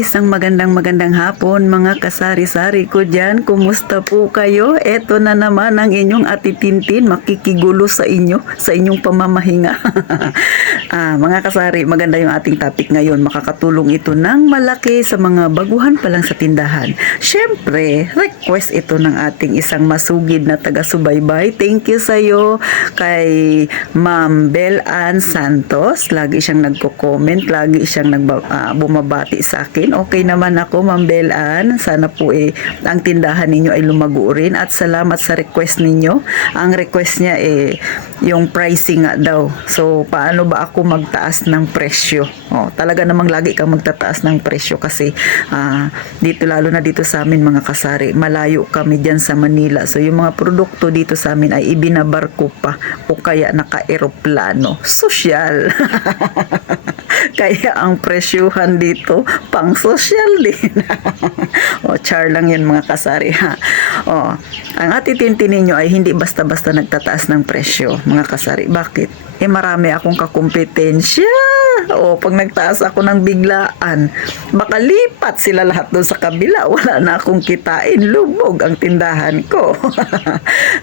Isang magandang hapon mga kasari-sari ko dyan. Kumusta po kayo? Eto na naman ang inyong Ate Tintin makikigulo sa inyong pamamahinga. Mga kasari, maganda yung ating topic ngayon. Makakatulong ito ng malaki sa mga baguhan pa lang sa tindahan. Siyempre, request ito ng ating isang masugid na taga-subaybay. Thank you sa'yo kay Ma'am Bel Ann Santos. Lagi siyang nagko-comment, lagi siyang bumabati sa akin. Okay naman ako, Ma'am Bel Ann. Sana po ang tindahan ninyo ay lumago rin at salamat sa request ninyo. Ang request niya yung pricing nga daw. So, paano ba ako magtaas ng presyo? Talaga namang lagi kang magtataas ng presyo kasi dito, lalo na dito sa amin mga kasari, malayo kami dyan sa Manila. So, yung mga produkto dito sa amin ay ibinabarko pa o kaya naka-eroplano. Sosyal. Kaya ang presyuhan dito pang sosyal din. Char lang yan mga kasari ha. Ang Ate Tintin ninyo ay hindi basta-basta nagtataas ng presyo mga kasari. Bakit? Marami akong kakumpetensya. Pag nagtaas ako ng biglaan, baka lipat sila lahat doon sa kabila. Wala na akong kitain. Lubog ang tindahan ko.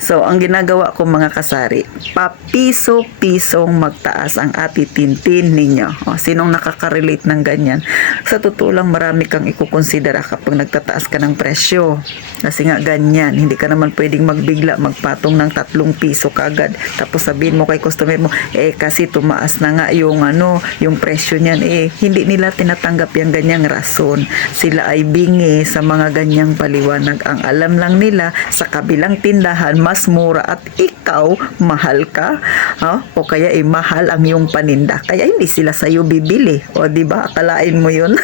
So, ang ginagawa ko mga kasari, papiso-pisong magtaas ang Ate Tintin ninyo. Sinong nakaka-relate ng ganyan? Sa totoo lang, marami kang ikukonsidera kapag nagtataas ka ng presyo. Kasi nga ganyan, hindi ka naman pwedeng magbigla, magpatong ng 3 piso kagad. Tapos sabihin mo kay customer mo, kasi tumaas na nga yung presyo niyan. Hindi nila tinatanggap yung ganyang rason. Sila ay bingi sa mga ganyang paliwanag. Ang alam lang nila, sa kabilang tindahan, mas mura at ikaw, mahal ka. O kaya mahal ang iyong paninda. Kaya hindi sila sa'yo bibili. O diba, akalain mo yun?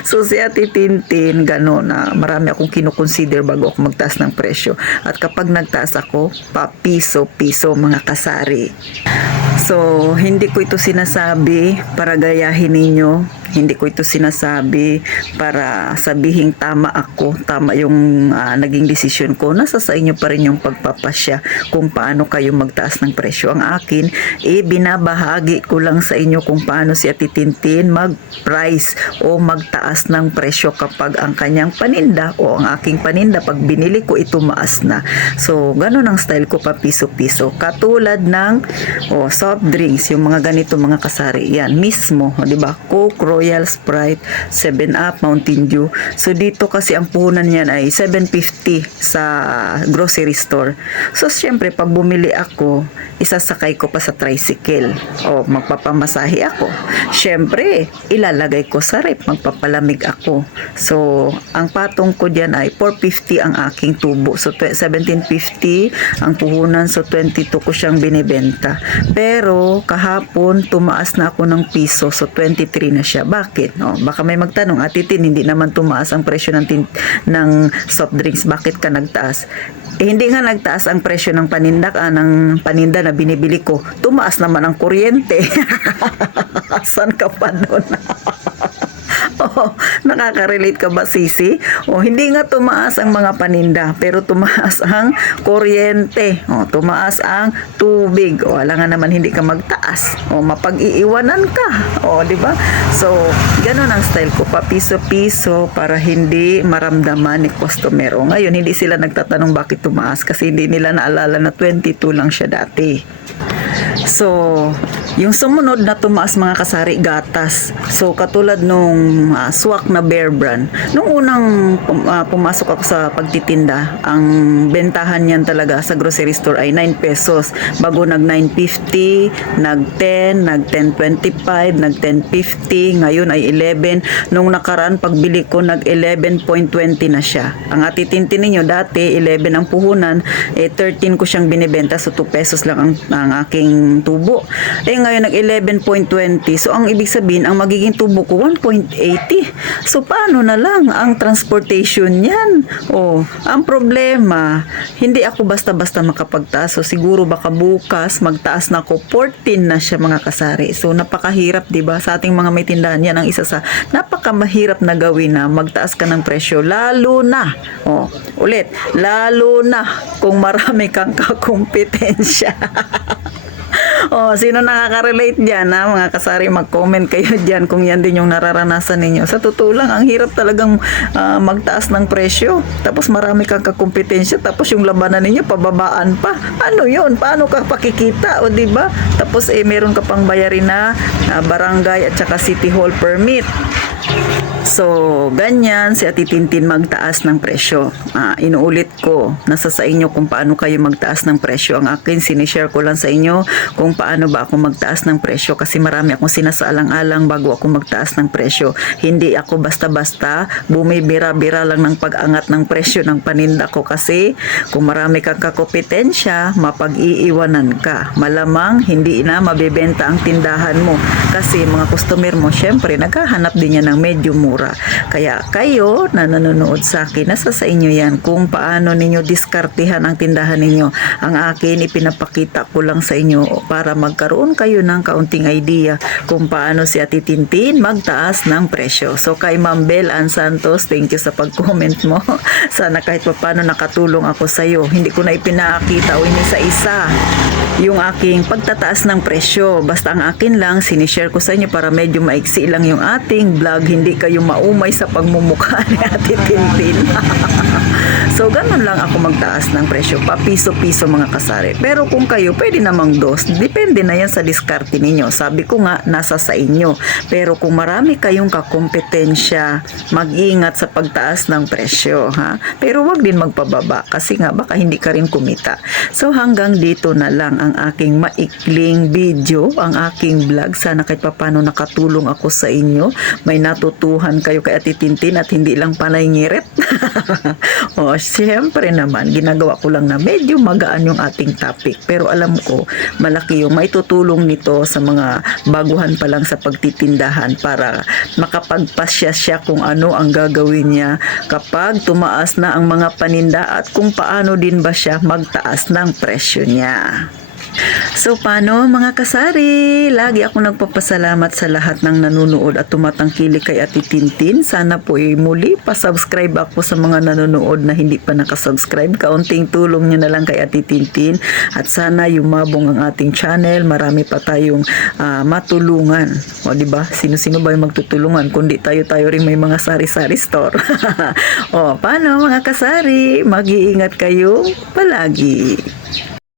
So si Ate Tintin, gano'n na marami akong kinukonsider bago ako magtaas ng presyo. At kapag nagtaas ako, piso-piso mga kasari. So, hindi ko ito sinasabi para gayahin ninyo. Hindi ko ito sinasabi para sabihin tama ako, tama yung naging desisyon ko. Nasa sa inyo pa rin yung pagpapasya kung paano kayo magtaas ng presyo. Ang akin, binabahagi ko lang sa inyo kung paano si Ate Tintin mag-price o magtaas ng presyo kapag ang kanyang paninda o ang aking paninda, pag binili ko, tumaas na. So, ganun ang style ko pa piso-piso. Katulad ng soft drinks, yung mga ganito mga kasari. Yan, mismo, di ba? Coke, Royal, Sprite, 7-Up, Mountain Dew. So dito kasi ang puhunan niyan ay 750 sa grocery store. So syempre pag bumili ako, isasakay ko pa sa tricycle o magpapamasahe ako. Syempre ilalagay ko sa rep, magpapalamig ako. So ang patong ko diyan ay 450 ang aking tubo. So 1750 ang puhunan, so 22 ko siyang binibenta. Pero kahapon tumaas na ako ng piso, so 23 na siya. Bakit? Baka may magtanong, Ate Tin, hindi naman tumaas ang presyo ng soft drinks. Bakit ka nagtaas? Hindi nga nagtaas ang presyo ng paninda na binibili ko. Tumaas naman ang kuryente. Saan ka pa doon? Nakaka-relate ka ba, Sisi? Hindi nga tumaas ang mga paninda, pero tumaas ang kuryente. Tumaas ang tubig. Wala nga naman hindi ka magtaas. Mapag-iiwanan ka. Di ba? So, ganun ang style ko. Piso-piso para hindi maramdaman ni customer. Ngayon, hindi sila nagtatanong bakit tumaas kasi hindi nila naalala na 22 lang siya dati. So, yung sumunod na tumaas mga kasari, gatas. So, katulad nung swak na Bear Brand. Nung unang pumasok ako sa pagtitinda, ang bentahan niyan talaga sa grocery store ay 9 pesos. Bago nag 9.50, nag 10, nag 10.25, nag 10.50, ngayon ay 11. Nung nakaraan pagbili ko, nag 11.20 na siya. Ang Ate Tintin ninyo, dati 11 ang puhunan, 13 ko siyang binibenta, so 2 pesos lang ang aking tubo. Ngayon nag 11.20. So ang ibig sabihin, ang magiging tubo ko 1.80. So paano na lang ang transportation niyan? Ang problema, hindi ako basta-basta makapagtaas. So siguro baka bukas magtaas na ako 14 na siya mga kasari. So napakahirap, 'di ba? Sa ating mga may tindahan, yan ang isa sa napakamahirap na gawin na magtaas ka ng presyo, lalo na lalo na kung marami kang kakumpetensya. Oh, sino nakaka-relate diyan, ha? Mga kasari, mag-comment kayo diyan kung yan din yung nararanasan ninyo. Sa totoo lang, ang hirap talagang magtaas ng presyo. Tapos marami kang kakumpetensya, tapos yung labanan ninyo pababaan pa. Ano 'yun? Paano ka pakikita, o di ba? Tapos meron ka pang bayarin na barangay at saka city hall permit. So, ganyan si Ate Tintin magtaas ng presyo. Inuulit ko, nasa sa inyo kung paano kayo magtaas ng presyo. Ang akin, sinishare ko lang sa inyo kung paano ba ako magtaas ng presyo kasi marami akong sinasaalang-alang bago ako magtaas ng presyo. Hindi ako basta-basta bumibira-bira lang ng pag-angat ng presyo ng paninda ko kasi kung marami kang kakompetensya, mapag-iiwanan ka. Malamang hindi na mabebenta ang tindahan mo kasi mga customer mo, syempre, naghahanap din yan ng medyo mura. Kaya kayo na nanonood sa akin, nasa sa inyo yan kung paano ninyo diskartihan ang tindahan ninyo. Ang akin, ipinapakita ko lang sa inyo para magkaroon kayo ng kaunting idea kung paano si Ate Tintin magtaas ng presyo. So kay Ma'am Bel Ann Santos, thank you sa pag-comment mo. Sana kahit paano nakatulong ako sa iyo. Hindi ko na ipinakita o inisa-isa yung aking pagtataas ng presyo. Basta ang akin lang, sinishare ko sa inyo para medyo maiksi lang yung ating vlog. Hindi kayo maumay sa pagmumukha ni Ate Tintin. So, ganun lang ako magtaas ng presyo. Papiso-piso mga kasari. Pero kung kayo, pwede namang dos. Depende na yan sa diskarte ninyo. Sabi ko nga, nasa sa inyo. Pero kung marami kayong kakompetensya, mag-ingat sa pagtaas ng presyo. Ha? Pero wag din magpababa. Kasi nga, baka hindi ka rin kumita. So, hanggang dito na lang ang aking maikling video, ang aking vlog. Sana kahit papano nakatulong ako sa inyo. May natutuhan kayo kay Ate Tintin at hindi lang panay ngirit. O, siyempre naman, ginagawa ko lang na medyo magaan yung ating topic. Pero alam ko, malaki yung maitutulong nito sa mga baguhan pa lang sa pagtitindahan para makapagpasya siya kung ano ang gagawin niya kapag tumaas na ang mga paninda at kung paano din ba siya magtaas ng presyo niya. So, paano mga kasari? Lagi ako nagpapasalamat sa lahat ng nanonood at tumatangkilik kay Ate Tintin. Sana po muli pa-subscribe ako sa mga nanonood na hindi pa nakasubscribe. Kaunting tulong nyo na lang kay Ate Tintin. At sana yumabong ang ating channel. Marami pa tayong matulungan. O, diba? Sino-sino ba yung magtutulungan? Kundi tayo-tayo rin may mga sari-sari store. O, paano mga kasari? Mag-iingat kayo palagi.